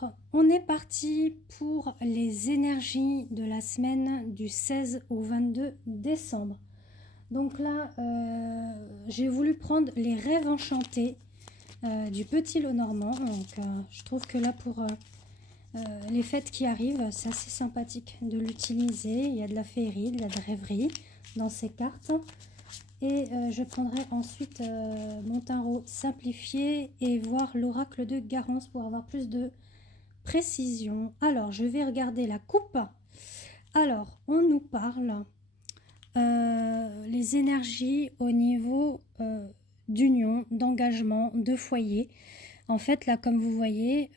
Alors, on est parti pour les énergies de la semaine du 16 au 22 décembre. Donc là, j'ai voulu prendre les rêves enchantés du petit Lenormand. Donc, je trouve que là, pour les fêtes qui arrivent, c'est assez sympathique de l'utiliser. Il y a de la féerie, de la rêverie dans ces cartes. Et je prendrai ensuite mon tarot simplifié et voir l'oracle de Garance pour avoir plus de précision. Alors, je vais regarder la coupe. Alors, on nous parle les énergies au niveau d'union, d'engagement, de foyer. En fait, là, comme vous voyez,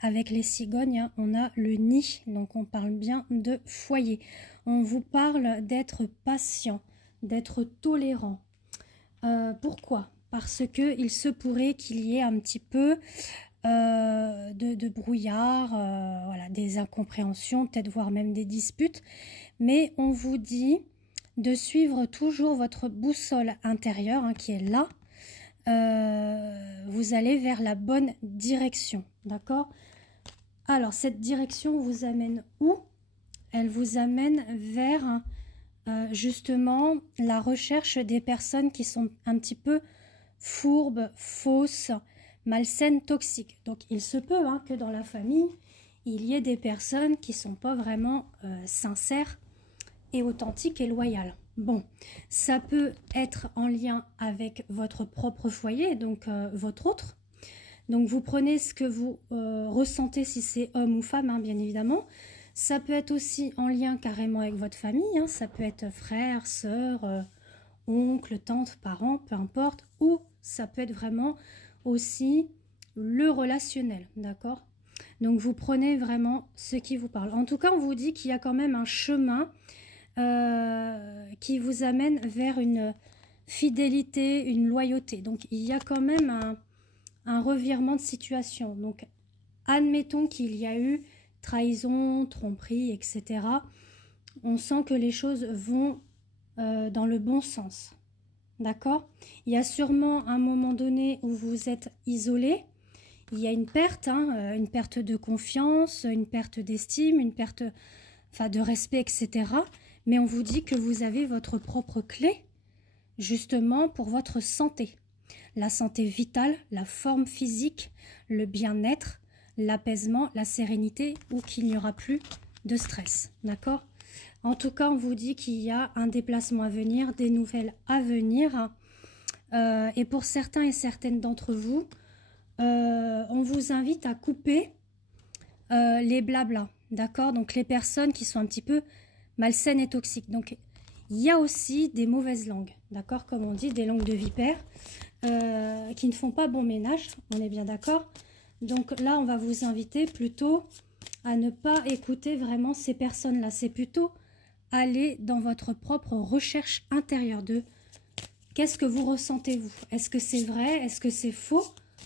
avec les cigognes, hein, on a le nid. Donc, on parle bien de foyer. On vous parle d'être patient, d'être tolérant. Pourquoi? Parce que il se pourrait qu'il y ait un petit peu de brouillard, voilà, des incompréhensions, peut-être voire même des disputes. Mais on vous dit de suivre toujours votre boussole intérieure hein, qui est là. Vous allez vers la bonne direction, d'accord? Alors, cette direction vous amène où? Elle vous amène vers justement la recherche des personnes qui sont un petit peu fourbes, fausses, malsaines, toxiques. Donc, il se peut hein, que dans la famille, il y ait des personnes qui ne sont pas vraiment sincères et authentiques et loyales. Bon, ça peut être en lien avec votre propre foyer, donc votre autre. Donc, vous prenez ce que vous ressentez, si c'est homme ou femme, hein, bien évidemment. Ça peut être aussi en lien carrément avec votre famille, hein. Ça peut être frère, sœur, oncle, tante, parents, peu importe. Ou ça peut être vraiment aussi le relationnel, d'accord? Donc vous prenez vraiment ce qui vous parle. En tout cas, on vous dit qu'il y a quand même un chemin qui vous amène vers une fidélité, une loyauté. Donc il y a quand même un revirement de situation. Donc admettons qu'il y a eu trahison, tromperie, etc. On sent que les choses vont dans le bon sens. D'accord? Il y a sûrement un moment donné où vous êtes isolé. Il y a une perte, hein, une perte de confiance, une perte d'estime, une perte de respect, etc. Mais on vous dit que vous avez votre propre clé, justement, pour votre santé. La santé vitale, la forme physique, le bien-être, l'apaisement, la sérénité ou qu'il n'y aura plus de stress. D'accord? En tout cas, on vous dit qu'il y a un déplacement à venir, des nouvelles à venir. Et pour certains et certaines d'entre vous, on vous invite à couper les blablas. D'accord? Donc les personnes qui sont un petit peu malsaines et toxiques. Donc il y a aussi des mauvaises langues. D'accord? Comme on dit, des langues de vipère qui ne font pas bon ménage. On est bien d'accord? Donc là, on va vous inviter plutôt à ne pas écouter vraiment ces personnes-là. C'est plutôt aller dans votre propre recherche intérieure de qu'est-ce que vous ressentez vous. Est-ce que c'est vrai? Est-ce que c'est faux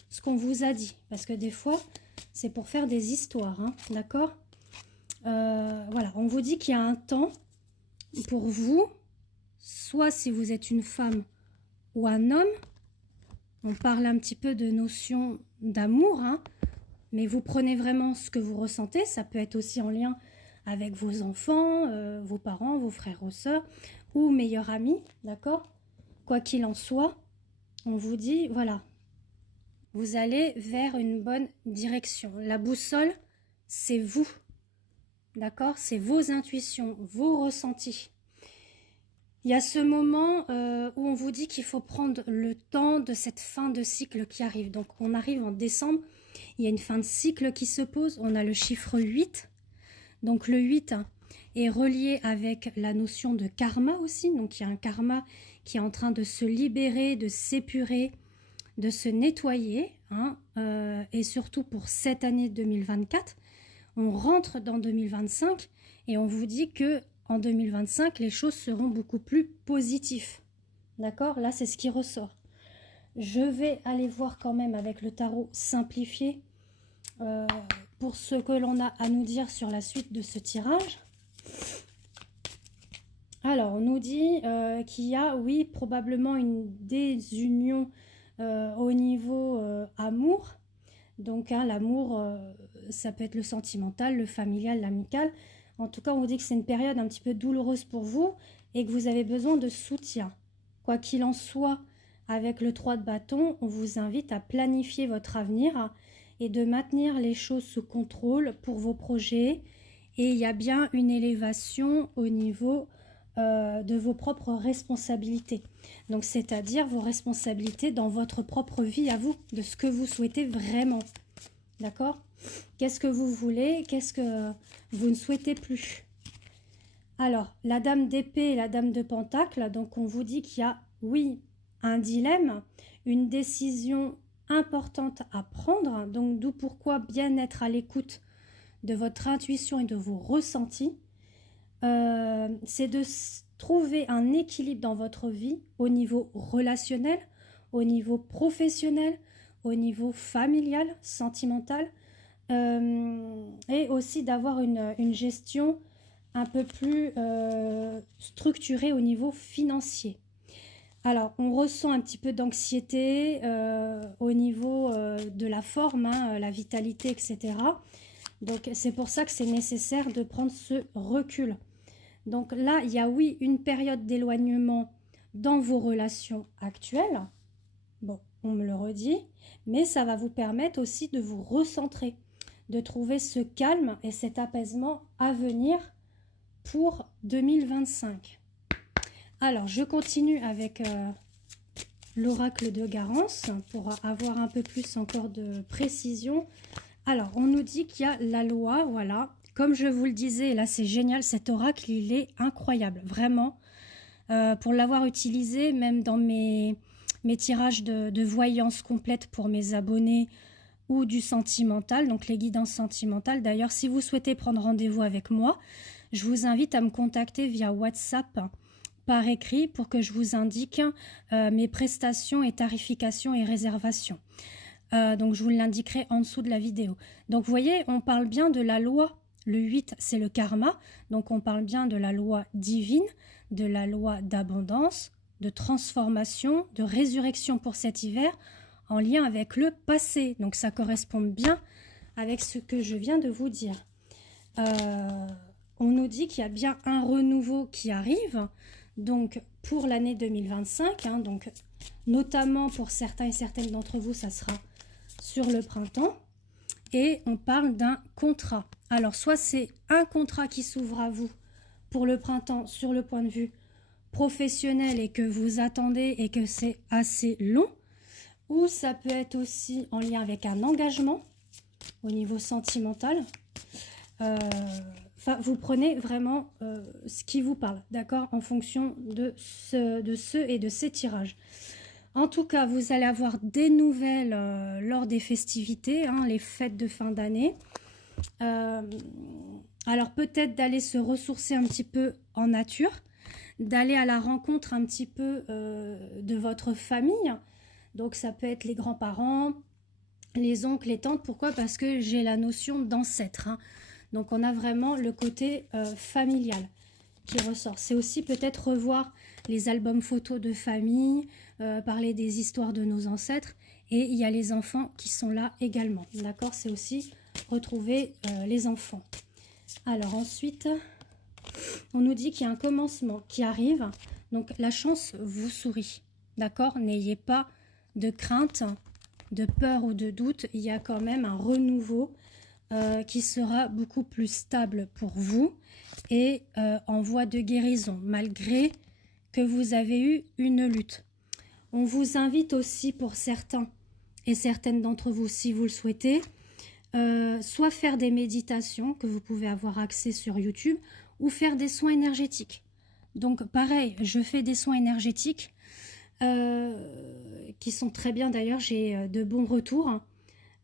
ce qu'on vous a dit? Parce que des fois, c'est pour faire des histoires, hein, d'accord? Voilà, on vous dit qu'il y a un temps pour vous, soit si vous êtes une femme ou un homme, on parle un petit peu de notion d'amour, hein, mais vous prenez vraiment ce que vous ressentez. Ça peut être aussi en lien avec vos enfants, vos parents, vos frères ou sœurs, ou meilleurs amis, d'accord? Quoi qu'il en soit, on vous dit, voilà, vous allez vers une bonne direction. La boussole, c'est vous, d'accord? C'est vos intuitions, vos ressentis. Il y a ce moment où on vous dit qu'il faut prendre le temps de cette fin de cycle qui arrive. Donc, on arrive en décembre, il y a une fin de cycle qui se pose. On a le chiffre 8. Donc, le 8 est relié avec la notion de karma aussi. Donc, il y a un karma qui est en train de se libérer, de s'épurer, de se nettoyer. Hein, et surtout pour cette année 2024, on rentre dans 2025 et on vous dit que en 2025, les choses seront beaucoup plus positives. D'accord? Là, c'est ce qui ressort. Je vais aller voir quand même avec le tarot simplifié pour ce que l'on a à nous dire sur la suite de ce tirage. Alors, on nous dit qu'il y a, oui, probablement une désunion au niveau amour. Donc hein, l'amour, ça peut être le sentimental, le familial, l'amical. En tout cas, on vous dit que c'est une période un petit peu douloureuse pour vous et que vous avez besoin de soutien. Quoi qu'il en soit, avec le 3 de bâton, on vous invite à planifier votre avenir et de maintenir les choses sous contrôle pour vos projets. Et il y a bien une élévation au niveau de vos propres responsabilités. Donc, c'est-à-dire vos responsabilités dans votre propre vie à vous, de ce que vous souhaitez vraiment. D'accord? Qu'est-ce que vous voulez? Qu'est-ce que vous ne souhaitez plus? Alors, la dame d'épée et la dame de pentacle, donc on vous dit qu'il y a, oui, un dilemme, une décision importante à prendre, donc d'où pourquoi bien être à l'écoute de votre intuition et de vos ressentis. C'est de trouver un équilibre dans votre vie au niveau relationnel, au niveau professionnel, au niveau familial, sentimental, et aussi d'avoir une gestion un peu plus structurée au niveau financier. Alors, on ressent un petit peu d'anxiété au niveau de la forme, hein, la vitalité, etc. Donc, c'est pour ça que c'est nécessaire de prendre ce recul. Donc là, il y a oui une période d'éloignement dans vos relations actuelles. Bon, on me le redit, mais ça va vous permettre aussi de vous recentrer, de trouver ce calme et cet apaisement à venir pour 2025. Alors, je continue avec l'oracle de Garance pour avoir un peu plus encore de précision. Alors, on nous dit qu'il y a la loi, voilà. Comme je vous le disais, là c'est génial, cet oracle, il est incroyable, vraiment. Pour l'avoir utilisé, même dans mes tirages de voyance complète pour mes abonnés ou du sentimental, donc les guidances sentimentales. D'ailleurs, si vous souhaitez prendre rendez-vous avec moi, je vous invite à me contacter via WhatsApp par écrit pour que je vous indique mes prestations et tarifications et réservations. Donc, je vous l'indiquerai en dessous de la vidéo. Donc, vous voyez, on parle bien de la loi. Le 8, c'est le karma. Donc, on parle bien de la loi divine, de la loi d'abondance, de transformation, de résurrection pour cet hiver, en lien avec le passé. Donc, ça correspond bien avec ce que je viens de vous dire. On nous dit qu'il y a bien un renouveau qui arrive. Donc, pour l'année 2025, hein, donc, notamment pour certains et certaines d'entre vous, ça sera sur le printemps. Et on parle d'un contrat. Alors, soit c'est un contrat qui s'ouvre à vous pour le printemps sur le point de vue professionnel et que vous attendez et que c'est assez long, ou ça peut être aussi en lien avec un engagement au niveau sentimental. Enfin, vous prenez vraiment ce qui vous parle, d'accord, en fonction de ce et de ces tirages. En tout cas, vous allez avoir des nouvelles lors des festivités, hein, les fêtes de fin d'année. Alors peut-être d'aller se ressourcer un petit peu en nature, d'aller à la rencontre un petit peu de votre famille. Donc ça peut être les grands-parents, les oncles, les tantes. Pourquoi? Parce que j'ai la notion d'ancêtre. Hein. Donc on a vraiment le côté familial qui ressort. C'est aussi peut-être revoir les albums photos de famille, parler des histoires de nos ancêtres. Et il y a les enfants qui sont là également. D'accord? C'est aussi retrouver les enfants. Alors ensuite, on nous dit qu'il y a un commencement qui arrive. Donc la chance vous sourit. D'accord? N'ayez pas de crainte, de peur ou de doute. Il y a quand même un renouveau qui sera beaucoup plus stable pour vous et en voie de guérison, malgré que vous avez eu une lutte. On vous invite aussi pour certains et certaines d'entre vous, si vous le souhaitez, soit faire des méditations que vous pouvez avoir accès sur YouTube ou faire des soins énergétiques. Donc pareil, je fais des soins énergétiques qui sont très bien d'ailleurs, j'ai de bons retours, hein,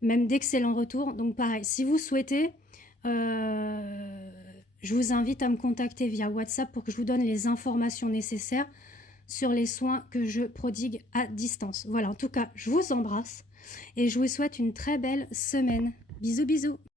même d'excellents retours. Donc pareil, si vous souhaitez, je vous invite à me contacter via WhatsApp pour que je vous donne les informations nécessaires sur les soins que je prodigue à distance. Voilà, en tout cas, je vous embrasse et je vous souhaite une très belle semaine. Bisous, bisous.